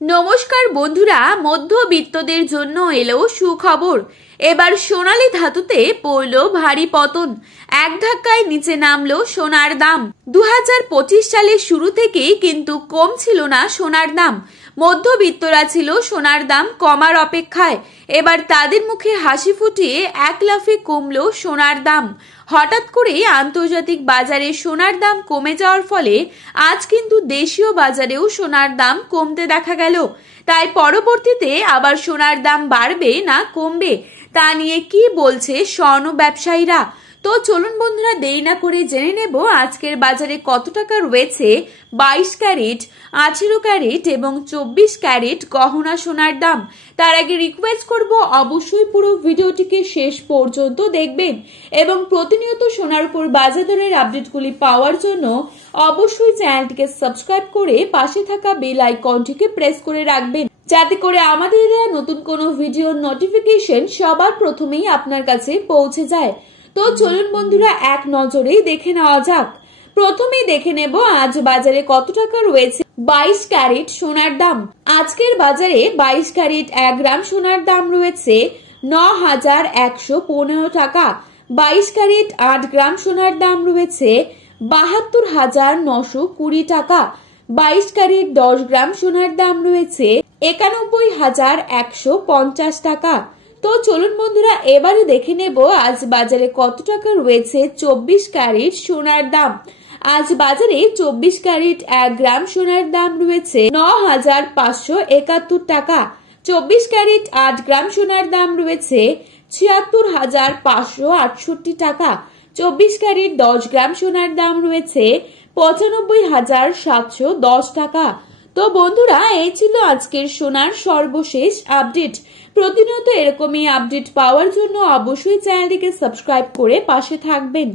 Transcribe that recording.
নমস্কার বন্ধুরা, মধ্যবিত্তদের জন্য এলো সুখবর। এবার সোনালী ধাতুতে পড়ল ভারী পতন, এক ধাক্কায় নিচে নামলো সোনার দাম। 2025 সালের শুরু থেকেই কিন্তু কম ছিল না সোনার দাম। মধ্যবিত্তরা ছিল সোনার দাম কমার অপেক্ষায়। এবার তাদের মুখে হাসি ফুটিয়ে এক লাফে কমলো সোনার দাম। হঠাৎ করে আন্তর্জাতিক বাজারে সোনার দাম কমে যাওয়ার ফলে আজ কিন্তু দেশীয় বাজারেও সোনার দাম কমতে দেখা গেল। তাই পরবর্তীতে আবার সোনার দাম বাড়বে না কমবে তা নিয়ে কি বলছে স্বর্ণ ব্যবসায়ীরা। তো চলুন বন্ধুরা, দেরি না করে জেনে নেব আজকের বাজারে কত টাকা রয়েছে 22 ক্যারেট, 18 ক্যারেট এবং 24 ক্যারেট গহনা সোনার দাম। তার আগে রিকোয়েস্ট করব অবশ্যই পুরো ভিডিওটিকে শেষ পর্যন্ত দেখবেন এবং প্রতিনিয়ত সোনার উপর বাজার দরের আপডেটগুলি পাওয়ার জন্য অবশ্যই চ্যানেলটিকে সাবস্ক্রাইব করে পাশে থাকা বেল আইকনটিকে প্রেস করে রাখবেন, যাতে করে আমাদের দেওয়া নতুন কোনো ভিডিওর নোটিফিকেশন সবার প্রথমেই আপনার কাছে পৌঁছে যায়। তো চলুন বন্ধুরা, এক নজরেই দেখে নেওয়া যাক। প্রথমেই দেখে নেব আজ বাজারে কত টাকা রয়েছে 22 ক্যারেট সোনার দাম। আজকের বাজারে 22 ক্যারেট 1 গ্রাম সোনার দাম রয়েছে 9,115 টাকা। 22 ক্যারেট 8 গ্রাম সোনার দাম রয়েছে 72,920 টাকা। 22 ক্যারেট 10 গ্রাম সোনার দাম রয়েছে 91,150 টাকা। তো চলুন বন্ধুরা, এবারে দেখে নেব আজ বাজারে কত টাকা রয়েছে 24 ক্যারেট সোনার দাম। আজ বাজারে 24 ক্যারেট 1 গ্রাম সোনার দাম রয়েছে 9,571 টাকা। 24 ক্যারেট 8 গ্রাম সোনার দাম রয়েছে 76,568 টাকা। 24 ক্যারেট 10 গ্রাম সোনার দাম রয়েছে 95,710 টাকা। তো বন্ধুরা, এই ছিল আজকের সোনার সর্বশেষ আপডেট। প্রতিনিয়ত এরকমই আপডেট পাওয়ার জন্য অবশ্যই চ্যানেলটিকে সাবস্ক্রাইব করে পাশে থাকবেন।